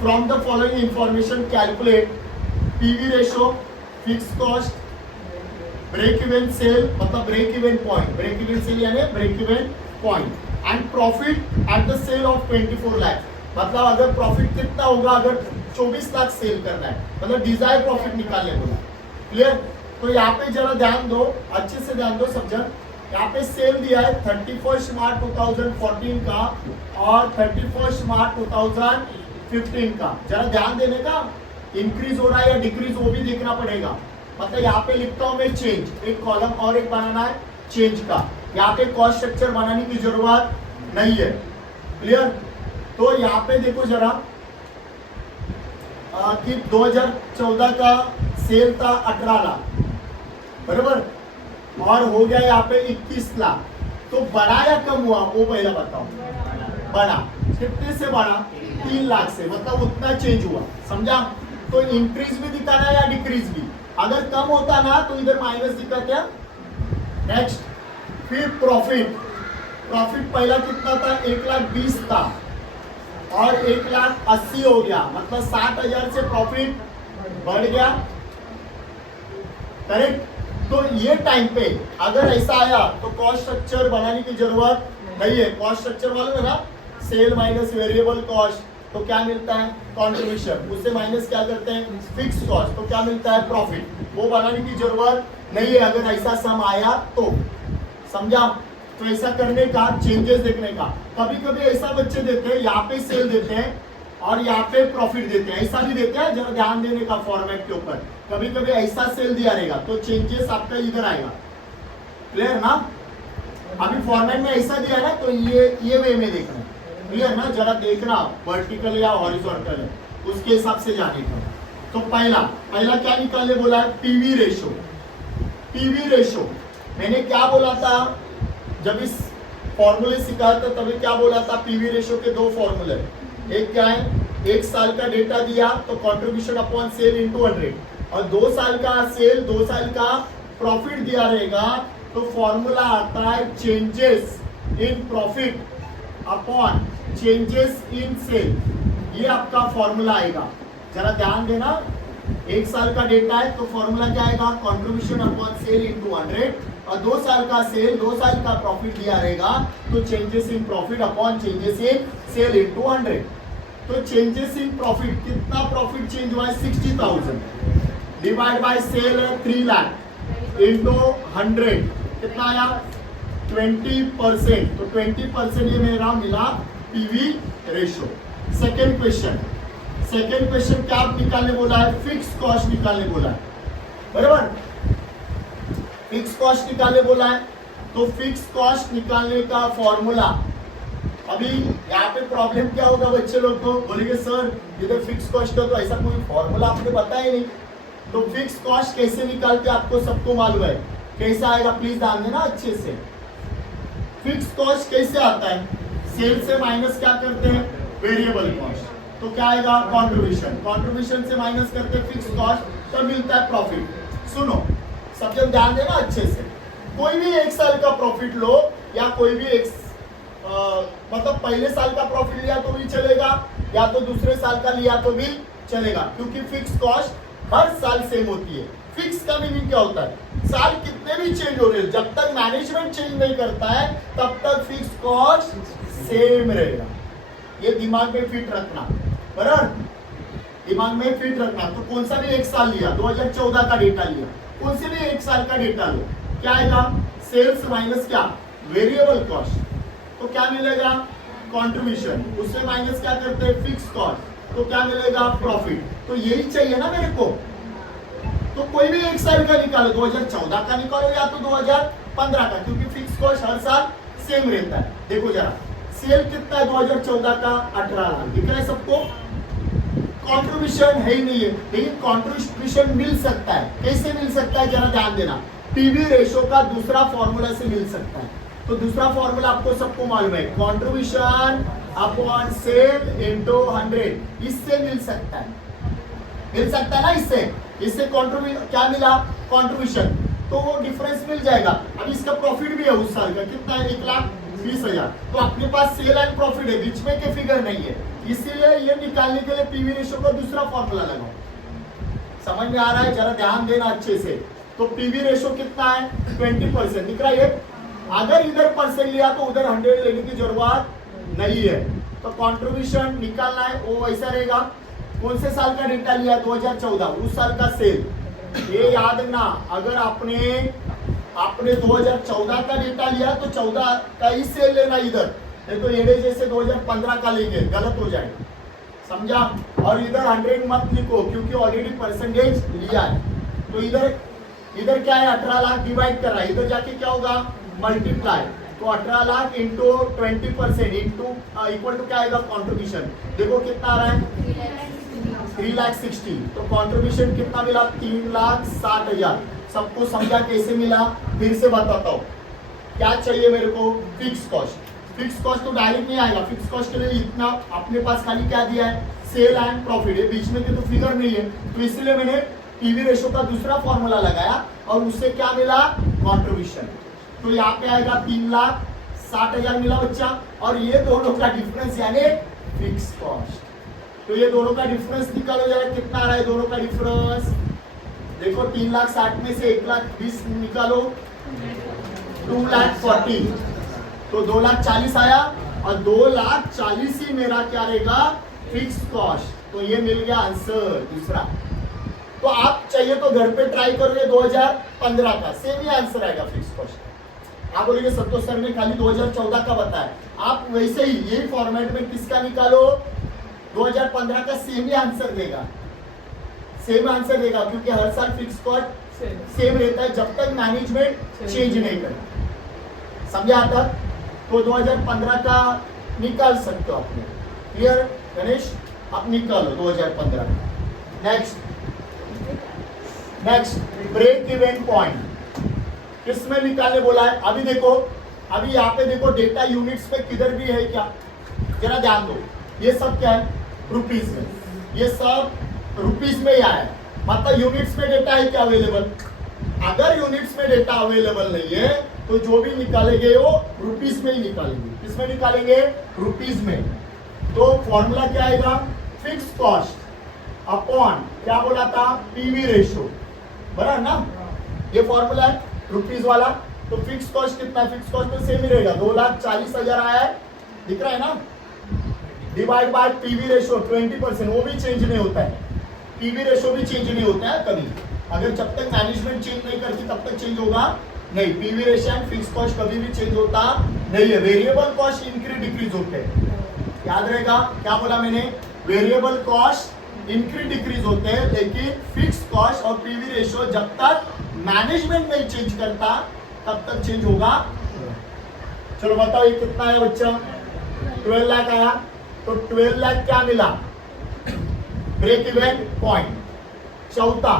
From the following information calculate PV ratio, fix cost, break even sale मतलब break even point, break even sale यानी break even point and profit at the sale of 24 lakh. मतलब अगर profit कितना होगा अगर 24 lakh cell करना है, मतलब डिजायर प्रॉफिट निकालने बोला। क्लियर? तो यहाँ पे जरा ध्यान दो, अच्छे से ध्यान दो सब जन। यहाँ पे सेल दिया है 31 मार्च 2014 का और 31 मार्च 2015 का। जरा ध्यान देने का, इंक्रीज हो रहा है या डिक्रीज वो भी देखना पड़ेगा। मतलब यहाँ पे लिखता हूं मैं चेंज, एक कॉलम और एक बनाना है चेंज का। यहाँ पे कॉस्ट स्ट्रक्चर बनाने की जरूरत नहीं है। क्लियर? तो यहाँ पे देखो जरा कि 2014 का सेल था 18 लाख, बराबर, और हो गया यहाँ पे 21 लाख। तो बढ़ा या कम हुआ वो पहला बताओ। बढ़ा। कितने से बढ़ा? 3 लाख से, मतलब उतना चेंज हुआ। समझा? तो इंक्रीज भी दिखाना या डिक्रीज भी। अगर कम होता ना तो इधर माइनस दिखा क्या। नेक्स्ट, फिर प्रॉफिट। प्रॉफिट पहला कितना था? 1,20,000 था और 1,80,000 हो गया, मतलब 60,000 से प्रॉफिट बढ़ गया। करेक्ट? तो ये टाइम पे अगर ऐसा आया तो कॉस्ट स्ट्रक्चर बनाने की जरूरत नहीं है। कॉस्ट स्ट्रक्चर मालूम है ना, सेल माइनस वेरिएबल कॉस्ट, तो क्या मिलता है? कंट्रीब्यूशन। उससे माइनस क्या करते हैं? फिक्स कॉस्ट, तो क्या मिलता है? प्रॉफिट। वो बनाने की जरूरत नहीं है अगर ऐसा सम आया तो। समझा? तो ऐसा करने का, चेंजेस देखने का। कभी कभी ऐसा बच्चे देते हैं, यहाँ पे सेल देते हैं और यहाँ पे प्रॉफिट देते हैं, ऐसा भी देते हैं। जरा ध्यान देने का फॉर्मेट के ऊपर। कभी कभी ऐसा सेल दिया रहेगा तो चेंजेस आपका इधर आएगा। क्लियर ना? अभी फॉर्मेट में ऐसा दिया ना तो ये वे में देखना। क्लियर ना? जरा देखना वर्टिकल या हॉरिजॉन्टल है, उसके हिसाब से जाने का। तो पहला क्या निकालने बोला है? PV ratio. पीवी रेशो मैंने क्या बोला था जब इस फॉर्मूले सिखाया था, तभी क्या बोला था? पीवी रेशो के 2 फॉर्मूले। एक क्या है? 1 साल का डेटा दिया तो कंट्रीब्यूशन अपॉन सेल इनटू 100, और 2 साल का सेल, 2 साल का प्रॉफिट दिया रहेगा तो फॉर्मूला आता है changes in profit upon changes in sale. ये आपका फॉर्मूला आएगा। जरा ध्यान देना, 1 साल का डेटा है तो फॉर्मूला क्या आएगा? कंट्रीब्यूशन अपॉन सेल इनटू 100, और 2 साल का सेल, 2 साल का प्रॉफिट दिया रहेगा तो changes in profit upon changes in sale into 100। तो चेंजेस इन प्रॉफिट, कितना प्रॉफिट चेंज हुआ है? 60,000 डिवाइड बाय सेल है 3 लाख इनटू 100, कितना आया? 20%। तो 20% ये मेरा मिला पीवी रेशो। सेकेंड क्वेश्चन क्या आप निकालने बोला है? फिक्स कॉस्ट निकालने बोला है, बराबर। फिक्स कॉस्ट निकालने बोला है तो फिक्स कॉस्ट निकालने का फॉर्मूला, अभी यहाँ पे प्रॉब्लम क्या होगा बच्चे लोग को? बोलेंगे सर इधर फिक्स कॉस्ट है तो ऐसा कोई फॉर्मूला आपने बताया नहीं। तो फिक्स कॉस्ट कैसे निकालते आपको सबको मालूम है। कैसा आएगा प्लीज ध्यान देना अच्छे से। फिक्स कॉस्ट कैसे आता है? सेल से माइनस क्या करते हैं? Variable cost. तो क्या आएगा? कंट्रीब्यूशन से माइनस करते हैं फिक्स कॉस्ट तो मिलता है प्रॉफिट। सुनो सब जन ध्यान देना अच्छे से। कोई भी 1 साल का प्रॉफिट लो या कोई भी मतलब पहले साल का प्रॉफिट लिया तो भी चलेगा या तो दूसरे साल का लिया तो भी चलेगा, क्योंकि फिक्स कॉस्ट हर साल सेम होती है। फिक्स का मीनिंग क्या होता है? साल कितने भी चेंज हो रहे हैं, जब तक मैनेजमेंट चेंज नहीं करता है तब तक फिक्स कॉस्ट सेम रहेगा। ये दिमाग में फिट रखना, बराबर, दिमाग में फिट रखना। तो कौन सा भी 1 साल लिया, 2014 का डेटा लिया, कौन से भी 1 साल का डेटा लो, क्या आएगा? सेल्स माइनस क्या? वेरिएबल कॉस्ट, तो क्या मिलेगा? कंट्रीब्यूशन। उससे माइनस क्या करते हैं? फिक्स कॉस्ट, तो क्या मिलेगा? प्रॉफिट। तो यही चाहिए ना मेरे को। तो कोई भी 1 साल का निकालो, 2014 का निकालो या तो 2015 का, क्योंकि फिक्स कॉस्ट हर साल सेम रहता है। देखो जरा सेल कितना है 2014 का? 18 लाख। दिख रहा है सबको? कंट्रीब्यूशन है ही नहीं है, लेकिन कंट्रीब्यूशन मिल सकता है। कैसे मिल सकता है जरा ध्यान देना। पीवी रेशो का दूसरा फॉर्मूला से मिल सकता है। तो दूसरा फॉर्मूला आपको सबको मालूम है, कंट्रीब्यूशन अपॉन सेल इनटू 100। इससे मिल सकता है, मिल सकता है ना। इससे कंट्रीब्यूशन क्या मिला? कंट्रीब्यूशन, तो वो डिफरेंस मिल जाएगा। अब इसका प्रॉफिट भी है उस साल का, कितना है? 1,20,000 20,000। तो अपने पास सेल एंड प्रॉफिट है, बीच में के फिगर नहीं है, इसीलिए ये निकालने के लिए पीवी रेशियो का दूसरा फॉर्मूला लगाओ। समझ में आ रहा है? जरा ध्यान देना अच्छे से। तो पीवी रेशियो कितना है? 20%। दिख रहा है? अगर इधर परसेंट लिया तो उधर 100 लेने की जरूरत नहीं है। तो कंट्रीब्यूशन निकालना है, वो वैसा रहेगा। कौन से साल का डेटा लिया? 2014, उस साल का सेल। ये याद रखना, अगर आपने 2014 का डेटा लिया तो 14 का ही सेल लेना इधर, नहीं तो एडे जैसे 2015 का लेंगे, गलत हो जाएगा। समझा? और इधर 100 मत लिखो क्योंकि ऑलरेडी परसेंटेज लिया है। तो इधर क्या है? 18 लाख डिवाइड कर रहा है, इधर जाके क्या होगा? मल्टीप्लाई। तो 18 lakh into 20% into equal to क्या आएगा? कॉन्ट्रीब्यूशन। देखो कितना आ रहा है? 3,60,000। तो कॉन्ट्रीब्यूशन कितना मिला? 3,60,000। सबको समझा कैसे मिला? फिर से बताता हूँ। क्या चाहिए मेरे को? Fix cost. फिक्स कॉस्ट तो डायरेक्ट नहीं आएगा, फिक्स कॉस्ट के लिए इतना अपने पास खाली क्या दिया है? Sale and profit. ये बीच में के तो फिगर नहीं है, तो इसलिए मैंने पीवी रेशियो का दूसरा फॉर्मूला लगाया और उससे क्या मिला? कॉन्ट्रीब्यूशन। तो यहाँ पे आएगा 3,60,000 मिला बच्चा, और ये दोनों का डिफरेंस यानी फिक्स कॉस्ट। तो ये दोनों का डिफरेंस निकालो जरा, कितना आ रहा है दोनों का डिफरेंस? देखो 3,60,000 में से 1,20,000 निकालो, 2,40,000। तो 2,40,000 आया, और 2,40,000 ही मेरा क्या रहेगा? Fix cost. तो ये मिल गया आंसर दूसरा। तो आप चाहिए तो घर पे ट्राई करोगे 2015 का, सेम ही आंसर आएगा फिक्स कॉस्ट। आप बोलेंगे संतोष सर ने खाली 2014 का बताया, आप वैसे ही यही फॉर्मेट में किसका निकालो? 2015 का सेम ही आंसर देगा, सेम आंसर देगा, क्योंकि हर साल फिक्स कॉस्ट सेम रहता है जब तक मैनेजमेंट चेंज नहीं करे। समझा आता? तो 2015 का निकाल सकते हो आपने। क्लियर गणेश? आप निकालो 2015 का। नेक्स्ट ब्रेक इवन पॉइंट किसमें निकालने बोला है? अभी देखो, अभी यहाँ पे देखो डेटा यूनिट्स में किधर भी है क्या? जरा ध्यान दो। ये सब क्या है? रुपीज में। ये सब रुपीज में ही आया है, मतलब यूनिट्स में डेटा है क्या अवेलेबल? अगर यूनिट्स में डेटा अवेलेबल नहीं है तो जो भी निकालेंगे वो रुपीज में ही निकालेंगे। किसमें निकालेंगे? रुपीज में। तो फॉर्मूला क्या आएगा? फिक्स कॉस्ट अपॉन क्या बोला था? PV ratio. बराबर ना? ये फॉर्मूला है रुपीज वाला। तो फिक्स कॉस्ट कितना है? फिक्स कॉस्ट तो सेम ही रहेगा, 2,40,000 आया है, दिख रहा है ना? डिवाइड बाय पीवी रेशियो 20%, वो भी चेंज नहीं होता है। पीवी रेशियो भी चेंज नहीं होता है कभी, अगर जब तक मैनेजमेंट चेंज नहीं करती तब तक चेंज होगा नहीं। PV ratio and fix cost कभी भी चेंज होता नहीं है। वेरिएबल कॉस्ट इंक्रीज डिक्रीज होते हैं, याद रहेगा क्या बोला मैंने? वेरिएबल कॉस्ट इंक्रीज डिक्रीज होते हैं, लेकिन फिक्स कॉस्ट और पीवी रेशियो जब तक मैनेजमेंट नहीं चेंज करता तब तक चेंज होगा। चलो बताओ ये कितना है बच्चा? 12 लाख आया। तो 12 लाख क्या मिला? Break even point. चौथा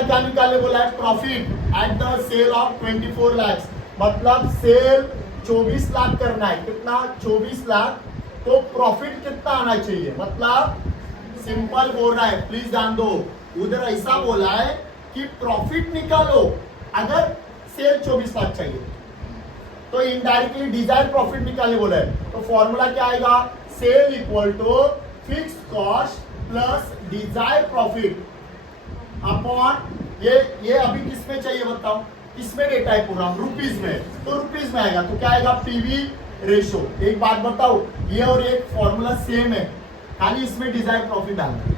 क्या निकालने बोला है? Profit at the sale of 24 lakh, मतलब सेल 24 लाख करना है। कितना? 24 लाख। तो प्रॉफिट कितना आना चाहिए? मतलब सिंपल बोल रहा है, प्लीज ध्यान दो। उधर ऐसा बोला है कि प्रॉफिट निकालो अगर सेल 24 लाख चाहिए, तो इनडायरेक्टली डिजायर प्रॉफिट निकालने बोला है। तो फॉर्मूला क्या आएगा? Sale equal to fix cost plus desire profit upon ये अभी किसमें चाहिए बताओ? किसमें डेटा है पूरा? रुपीज में। तो रुपीज में आएगा तो क्या आएगा? PV ratio. एक बात बताओ, ये और एक फॉर्मूला सेम है, खाली इसमें डिजायर प्रॉफिट डालना है।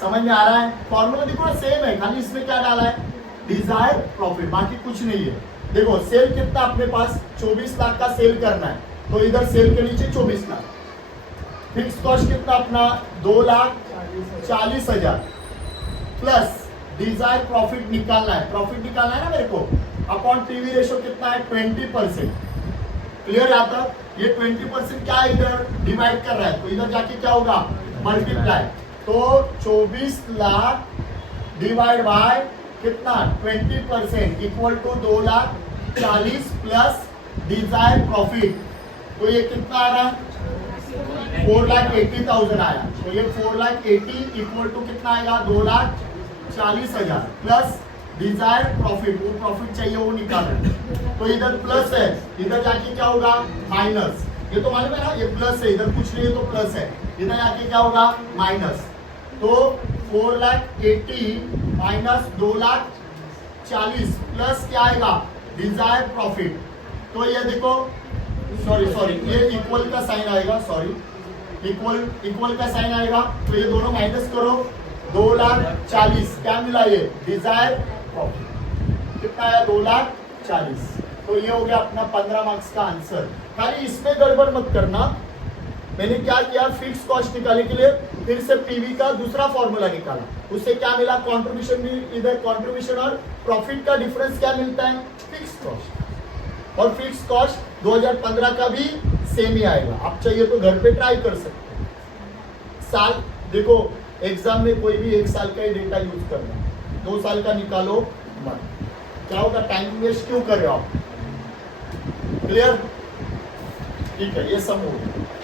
समझ में आ रहा है? फॉर्मूला देखो सेम है, खाली इसमें क्या डाला है? डिजायर प्रॉफिट, बाकी कुछ नहीं है। देखो सेल कितना अपने पास? 24 लाख का सेल करना है, तो इधर सेल के नीचे 24 लाख। फिक्स कॉस्ट कितना अपना? 2,40,000 प्लस डिजायर प्रॉफिट निकालना है। प्रॉफिट निकालना है ना मेरे को, अपॉन पीवी रेशियो कितना है? 20%। क्लियर आता? ये 20% क्या है? इधर डिवाइड कर रहा है, तो इधर जाके क्या होगा? मल्टीप्लाई। तो 24 लाख डिवाइड बाय कितना? 20% equal to 2,40,000 plus desire profit. तो ये कितना आ रहा? 4,80,000 आया। तो ये 4,80,000 इक्वल टू कितना आएगा? 2,40,000 प्लस डिजायर प्रॉफिट, वो प्रॉफिट चाहिए वो निकालना। तो इधर प्लस है, इधर जाके क्या होगा माइनस। ये तो मालूम है ना, ये प्लस है, इधर कुछ नहीं है तो प्लस है, इधर जाके क्या होगा माइनस। तो 4,80,000 माइनस 2,40,000 प्लस क्या आएगा डिजायर प्रॉफिट। तो ये देखो सॉरी ये इक्वल का साइन आएगा, सॉरी इक्वल का साइन आएगा, तो ये दोनों माइनस करो। 2,40,000 क्या मिला ये डिजायर प्रॉफिट, कितना आया 2,40,000। तो ये हो गया अपना 15 मार्क्स का आंसर। खाली इसमें गड़बड़ मत करना। मैंने क्या किया, फिक्स कॉस्ट निकालने के लिए फिर से पीवी का दूसरा फॉर्मूला निकाला, उससे क्या मिला कंट्रीब्यूशन भी, इधर कंट्रीब्यूशन और प्रॉफिट का डिफरेंस क्या मिलता है फिक्स कॉस्ट। और फिक्स कॉस्ट 2015 का भी सेम ही आएगा। आप चाहिए तो घर पे ट्राई कर सकते हैं। साल देखो एग्जाम में कोई भी 1 साल का ही डेटा यूज करना, 2 साल का निकालो मत। क्या होगा, टाइम वेस्ट क्यों कर रहे हो आप। क्लियर, ठीक है, ये सब हो गया।